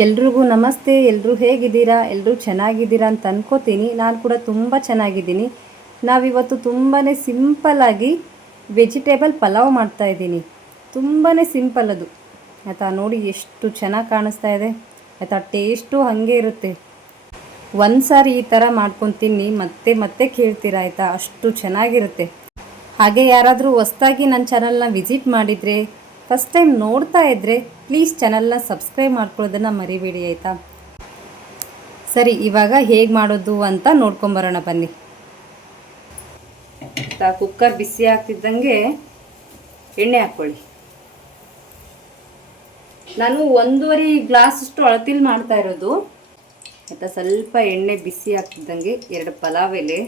ಎಲ್ರಿಗೂ ನಮಸ್ತೆ. ಎಲ್ಲರೂ ಹೇಗಿದ್ದೀರಾ? ಎಲ್ಲರೂ ಚೆನ್ನಾಗಿದ್ದೀರಾ ಅಂತ ಅನ್ಕೋತೀನಿ. ನಾನು ಕೂಡ ತುಂಬ ಚೆನ್ನಾಗಿದ್ದೀನಿ. ನಾವಿವತ್ತು ತುಂಬಾ ಸಿಂಪಲ್ಲಾಗಿ ವೆಜಿಟೇಬಲ್ ಪಲಾವ್ ಮಾಡ್ತಾಯಿದ್ದೀನಿ. ತುಂಬಾ ಸಿಂಪಲ್ ಅದು, ಆಯಿತಾ? ನೋಡಿ ಎಷ್ಟು ಚೆನ್ನಾಗಿ ಕಾಣಿಸ್ತಾ ಇದೆ, ಆಯಿತಾ? ಟೇಸ್ಟು ಹಾಗೆ ಇರುತ್ತೆ. ಒಂದು ಸಾರಿ ಈ ಥರ ಮಾಡ್ಕೊಂಡು ತಿನ್ನಿ, ಮತ್ತೆ ಮತ್ತೆ ಕೇಳ್ತೀರಾ, ಆಯಿತಾ? ಅಷ್ಟು ಚೆನ್ನಾಗಿರುತ್ತೆ. ಹಾಗೆ ಯಾರಾದರೂ ಹೊಸ್ದಾಗಿ ನನ್ನ ಚಾನಲ್ನ ವಿಸಿಟ್ ಮಾಡಿದರೆ, ಫಸ್ಟ್ ಟೈಮ್ ನೋಡ್ತಾ ಇದ್ದರೆ ಪ್ಲೀಸ್ ಚಾನಲ್ನ ಸಬ್ಸ್ಕ್ರೈಬ್ ಮಾಡ್ಕೊಳ್ಳೋದನ್ನು ಮರಿಬೇಡಿ, ಆಯಿತಾ? ಸರಿ, ಇವಾಗ ಹೇಗೆ ಮಾಡೋದು ಅಂತ ನೋಡ್ಕೊಂಬರೋಣ ಬನ್ನಿ. ಕುಕ್ಕರ್ ಬಿಸಿ ಆಗ್ತಿದ್ದಂಗೆ ಎಣ್ಣೆ ಹಾಕ್ಕೊಳ್ಳಿ. ನಾನು 1.5 ಗ್ಲಾಸಷ್ಟು ಅಳತಿಲಿ ಮಾಡ್ತಾ ಇರೋದು, ಆಯಿತಾ? ಸ್ವಲ್ಪ ಎಣ್ಣೆ ಬಿಸಿ ಆಗ್ತಿದ್ದಂಗೆ 2 ಪಲಾವ್ ಎಲೆ,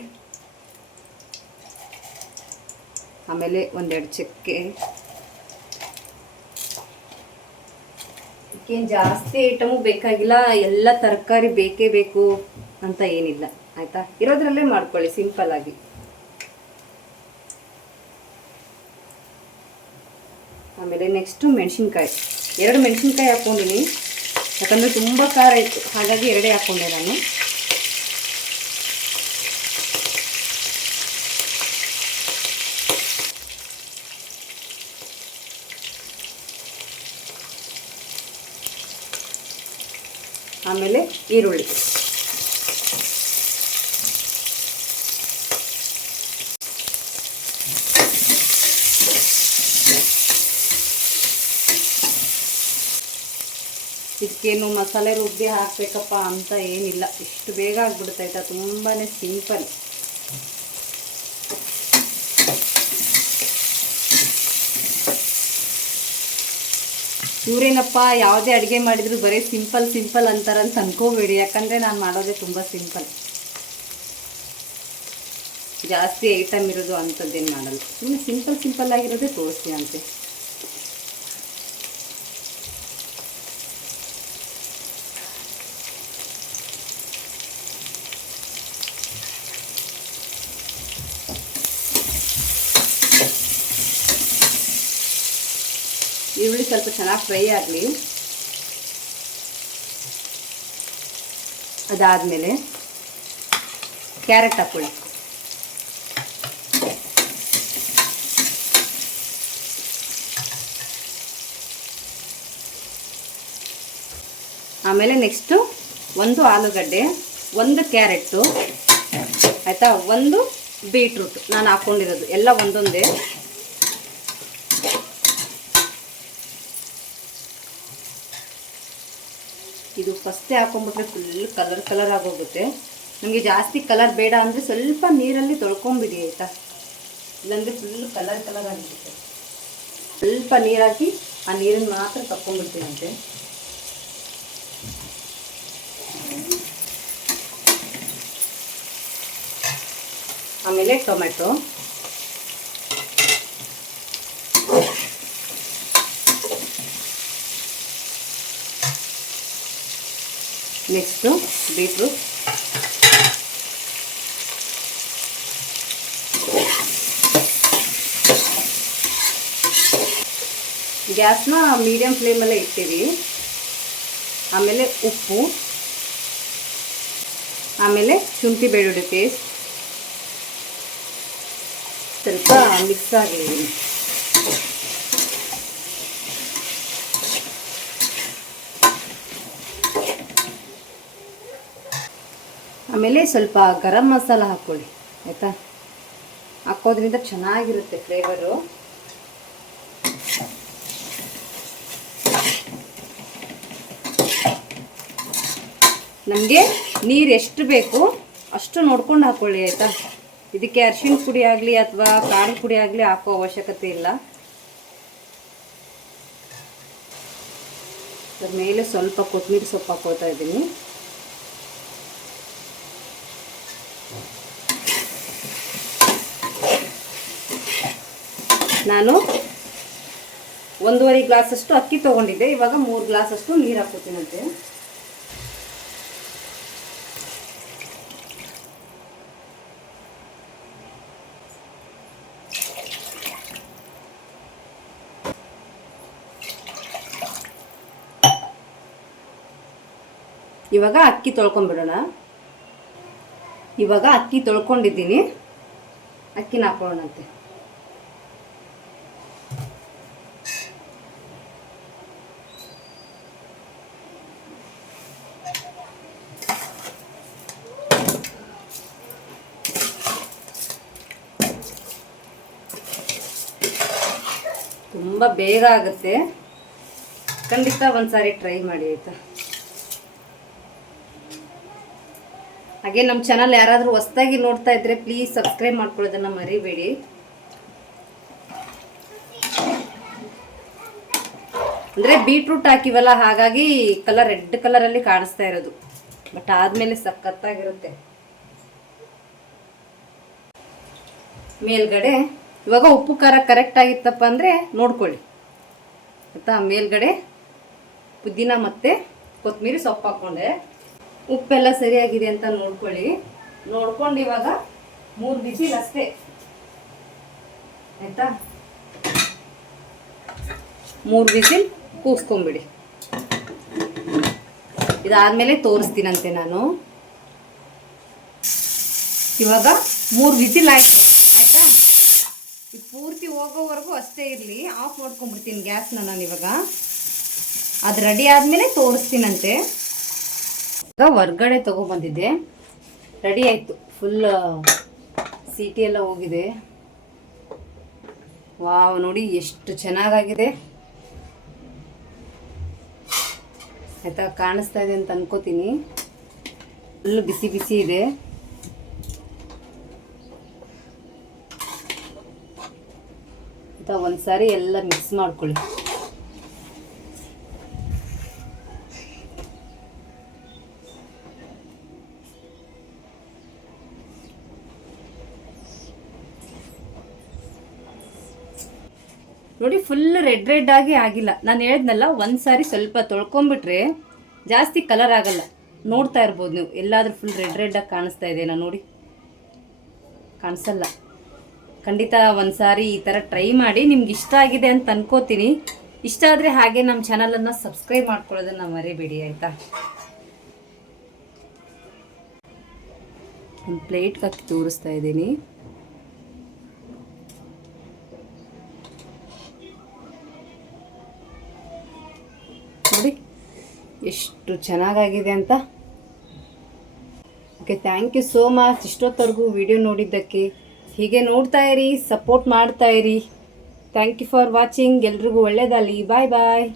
ಆಮೇಲೆ 1-2 ಚಕ್ಕೆ. ಏನು ಜಾಸ್ತಿ ಐಟಮು ಬೇಕಾಗಿಲ್ಲ, ಎಲ್ಲ ತರಕಾರಿ ಬೇಕೇ ಬೇಕು ಅಂತ ಏನಿಲ್ಲ, ಆಯಿತಾ? ಇರೋದ್ರಲ್ಲೇ ಮಾಡ್ಕೊಳ್ಳಿ ಸಿಂಪಲ್ಲಾಗಿ. ಆಮೇಲೆ ನೆಕ್ಸ್ಟು ಮೆಣಸಿನ್ಕಾಯಿ, 2 ಮೆಣಸಿನ್ಕಾಯಿ ಹಾಕ್ಕೊಂಡಿನಿ, ಯಾಕಂದರೆ ತುಂಬ ಖಾರ ಇತ್ತು, ಹಾಗಾಗಿ 2 ಹಾಕ್ಕೊಂಡೆ ನಾನು. ಆಮೇಲೆ ಈರುಳ್ಳಿ, ಇದಕ್ಕೇನು ಮಸಾಲೆ ರುಬ್ಬಿ ಹಾಕಬೇಕಪ್ಪ ಅಂತ ಏನಿಲ್ಲ, ಇಷ್ಟು ಬೇಗ ಆಗ್ಬಿಡುತ್ತಾಯ್ತಾ, ತುಂಬಾ ಸಿಂಪಲ್. ಇವರೇನಪ್ಪ ಯಾವುದೇ ಅಡುಗೆ ಮಾಡಿದ್ರು ಬರೀ ಸಿಂಪಲ್ ಸಿಂಪಲ್ ಅಂತಾರಂತ ಅನ್ಕೋಬೇಡಿ, ಯಾಕಂದರೆ ನಾನು ಮಾಡೋದೇ ತುಂಬ ಸಿಂಪಲ್, ಜಾಸ್ತಿ ಐಟಮ್ ಇರೋದು ಅಂಥದ್ದೇನು ಮಾಡಲ್ಲ, ಸುಮ್ಮನೆ ಸಿಂಪಲ್ ಸಿಂಪಲ್ ಆಗಿರೋದೇ ತೋರಿಸ್ತೀನಿ ಅಂತೆ. ಈರುಳ್ಳಿ ಸ್ವಲ್ಪ ಚೆನ್ನಾಗಿ ಫ್ರೈ ಆಗಲಿ. ಅದಾದಮೇಲೆ ಕ್ಯಾರೆಟ್ ಹಾಕ್ಕೊಳ್ಳಿ. ಆಮೇಲೆ ನೆಕ್ಸ್ಟು 1 ಆಲೂಗಡ್ಡೆ, 1 ಕ್ಯಾರೆಟು, ಆಯಿತಾ? 1 ಬೀಟ್ರೂಟ್ ನಾನು ಹಾಕ್ಕೊಂಡಿರೋದು, ಎಲ್ಲ ಒಂದೊಂದೇ. ಇದು ಫಸ್ಟೇ ಹಾಕೊಂಡ್ಬಿಟ್ರೆ ಫುಲ್ ಕಲರ್ ಆಗೋಗುತ್ತೆ. ನಮಗೆ ಜಾಸ್ತಿ ಕಲರ್ ಬೇಡ ಅಂದರೆ ಸ್ವಲ್ಪ ನೀರಲ್ಲಿ ತೊಳ್ಕೊಂಬಿಡಿ, ಆಯಿತಾ? ಇಲ್ಲಾಂದರೆ ಫುಲ್ ಕಲರ್ ಆಗಿಬಿಡುತ್ತೆ. ಸ್ವಲ್ಪ ನೀರು ಹಾಕಿ ಆ ನೀರನ್ನು ಮಾತ್ರ ತಕ್ಕೊಂಡ್ಬಿಡ್ತೀನಂತೆ. ಆಮೇಲೆ ಟೊಮೆಟೊ, ನೆಕ್ಸ್ಟು ಬೀಟ್ರೂಟ್, ಗ್ಯಾಸ್ನ ಮೀಡಿಯಮ್ ಫ್ಲೇಮಲ್ಲೇ ಇಡ್ತೀವಿ. ಆಮೇಲೆ ಉಪ್ಪು, ಆಮೇಲೆ ಶುಂಠಿ ಬೆಳ್ಳುಳ್ಳಿ ಪೇಸ್ಟ್ ಸ್ವಲ್ಪ ಮಿಕ್ಸ್ ಆಗಿದೆ. ಆಮೇಲೆ ಸ್ವಲ್ಪ ಗರಂ ಮಸಾಲ ಹಾಕ್ಕೊಳ್ಳಿ, ಆಯಿತಾ? ಹಾಕೋದ್ರಿಂದ ಚೆನ್ನಾಗಿರುತ್ತೆ ಫ್ಲೇವರು. ನಮಗೆ ನೀರು ಎಷ್ಟು ಬೇಕು ಅಷ್ಟು ನೋಡ್ಕೊಂಡು ಹಾಕ್ಕೊಳ್ಳಿ, ಆಯಿತಾ? ಇದಕ್ಕೆ ಅರಿಶಿಣ ಪುಡಿ ಆಗಲಿ ಅಥವಾ ಖಾರದ ಪುಡಿ ಆಗಲಿ ಹಾಕೋ ಅವಶ್ಯಕತೆ ಇಲ್ಲ. ಅದ್ರ ಮೇಲೆ ಸ್ವಲ್ಪ ಕೊತ್ತಂಬರಿ ಸೊಪ್ಪು ಹಾಕ್ಕೊಳ್ತಾ ಇದ್ದೀನಿ. ನಾನು 1.5 ಗ್ಲಾಸಷ್ಟು ಅಕ್ಕಿ ತೊಗೊಂಡಿದ್ದೆ, ಇವಾಗ 3 ಗ್ಲಾಸಷ್ಟು ನೀರು ಹಾಕ್ಕೊತೀನಂತೆ. ಇವಾಗ ಅಕ್ಕಿ ತೊಳ್ಕೊಂಬಿಡೋಣ. ಇವಾಗ ಅಕ್ಕಿ ತೊಳ್ಕೊಂಡಿದ್ದೀನಿ, ಅಕ್ಕಿನ ಹಾಕೊಳ್ಳೋಣಂತೆ. ತುಂಬ ಬೇಗ ಆಗುತ್ತೆ, ಖಂಡಿತ ಒಂದ್ಸಾರಿ ಟ್ರೈ ಮಾಡಿ ಆಯಿತಾ. ಹಾಗೆ ನಮ್ಮ ಚಾನಲ್ ಯಾರಾದರೂ ಹೊಸದಾಗಿ ನೋಡ್ತಾ ಇದ್ರೆ ಪ್ಲೀಸ್ ಸಬ್ಸ್ಕ್ರೈಬ್ ಮಾಡ್ಕೊಳ್ಳೋದನ್ನು ಮರಿಬೇಡಿ. ಅಂದರೆ ಬೀಟ್ರೂಟ್ ಹಾಕಿವಲ್ಲ, ಹಾಗಾಗಿ ಕಲರ್ ರೆಡ್ ಕಲರಲ್ಲಿ ಕಾಣಿಸ್ತಾ ಇರೋದು, ಬಟ್ ಆದಮೇಲೆ ಸಖತ್ತಾಗಿರುತ್ತೆ. ಮೇಲ್ಗಡೆ ಇವಾಗ ಉಪ್ಪು ಖಾರ ಕರೆಕ್ಟ್ ಆಗಿತ್ತಪ್ಪ ಅಂದರೆ ನೋಡ್ಕೊಳ್ಳಿ ಆಯಿತಾ. ಮೇಲ್ಗಡೆ ಪುದೀನ ಮತ್ತು ಕೊತ್ತಂಬರಿ ಸೊಪ್ಪು ಹಾಕ್ಕೊಂಡೆ, ಉಪ್ಪೆಲ್ಲ ಸರಿಯಾಗಿದೆ ಅಂತ ನೋಡ್ಕೊಳ್ಳಿ. ನೋಡ್ಕೊಂಡು ಇವಾಗ 3 ಬಿಸಿಲ್ ಅಷ್ಟೇ ಆಯಿತಾ. 3 ಬಿಸಿಲ್ ಕೂಗಿಸ್ಕೊಂಬಿಡಿ. ಇದಾದಮೇಲೆ ತೋರಿಸ್ತೀನಂತೆ ನಾನು. ಇವಾಗ 3 ವಿಸಿಲ್ ಆಯಿತು ಆಯಿತಾ. ಈ ಪೂರ್ತಿ ಹೋಗೋವರೆಗೂ ಅಷ್ಟೇ ಇರಲಿ, ಆಫ್ ಮಾಡ್ಕೊಂಡ್ಬಿಡ್ತೀನಿ ಗ್ಯಾಸ್ನ ನಾನು. ಇವಾಗ ಅದು ರೆಡಿ ಆದಮೇಲೆ ತೋರಿಸ್ತೀನಂತೆ. ಈಗ ಹೊರ್ಗಡೆ ತೊಗೊಬಂದಿದ್ದೆ, ರೆಡಿ ಆಯಿತು, ಫುಲ್ ಸೀಟಿ ಎಲ್ಲ ಹೋಗಿದೆ. ವಾವ್, ನೋಡಿ ಎಷ್ಟು ಚೆನ್ನಾಗಾಗಿದೆ ಆಯಿತಾ. ಕಾಣಿಸ್ತಾ ಇದೆ ಅಂತ ಅನ್ಕೋತೀನಿ. ಫುಲ್ ಬಿಸಿ ಬಿಸಿ ಇದೆ. ಒಂದ್ಸಾರಿ ಎಲ್ಲ ಮಿಕ್ಸ್ ಮಾಡ್ಕೊಳ್ಳಿ. ನೋಡಿ ಫುಲ್ ರೆಡ್ ಆಗಿ ಆಗಿಲ್ಲ. ನಾನು ಹೇಳಿದ್ನಲ್ಲ, ಒಂದ್ಸಾರಿ ಸ್ವಲ್ಪ ತೊಳ್ಕೊಂಬಿಟ್ರೆ ಜಾಸ್ತಿ ಕಲರ್ ಆಗಲ್ಲ. ನೋಡ್ತಾ ಇರ್ಬೋದು ನೀವು, ಎಲ್ಲಾದ್ರೂ ಫುಲ್ ರೆಡ್ ಆಗಿ ಕಾಣಿಸ್ತಾ ಇದೆನಾ ನೋಡಿ, ಕಾಣಿಸಲ್ಲ. ಖಂಡಿತ ಒಂದ್ಸಾರಿ ಈ ಥರ ಟ್ರೈ ಮಾಡಿ. ನಿಮ್ಗೆ ಇಷ್ಟ ಆಗಿದೆ ಅಂತ ಅನ್ಕೋತೀನಿ. ಇಷ್ಟ ಆದರೆ ಹಾಗೆ ನಮ್ಮ ಚಾನಲನ್ನು ಸಬ್ಸ್ಕ್ರೈಬ್ ಮಾಡ್ಕೊಳ್ಳೋದನ್ನು ಮರಿಬೇಡಿ ಆಯಿತಾ. ಒಂದು ಪ್ಲೇಟ್ಗೆ ಹಾಕಿ ತೋರಿಸ್ತಾ ಇದ್ದೀನಿ. ನೋಡಿ ಎಷ್ಟು ಚೆನ್ನಾಗಾಗಿದೆ ಅಂತ. Okay, thank you so much ಇಷ್ಟೊತ್ತವರೆಗೂ ವಿಡಿಯೋ ನೋಡಿದ್ದಕ್ಕೆ. ಹೀಗೆ ನೋಡ್ತಾ ಇರಿ, ಸಪೋರ್ಟ್ ಮಾಡ್ತಾ ಇರಿ. Thank you for watching. ಎಲ್ರಿಗೂ ಒಳ್ಳೆಯದಾಗಲಿ. ಬಾಯ್ ಬಾಯ್.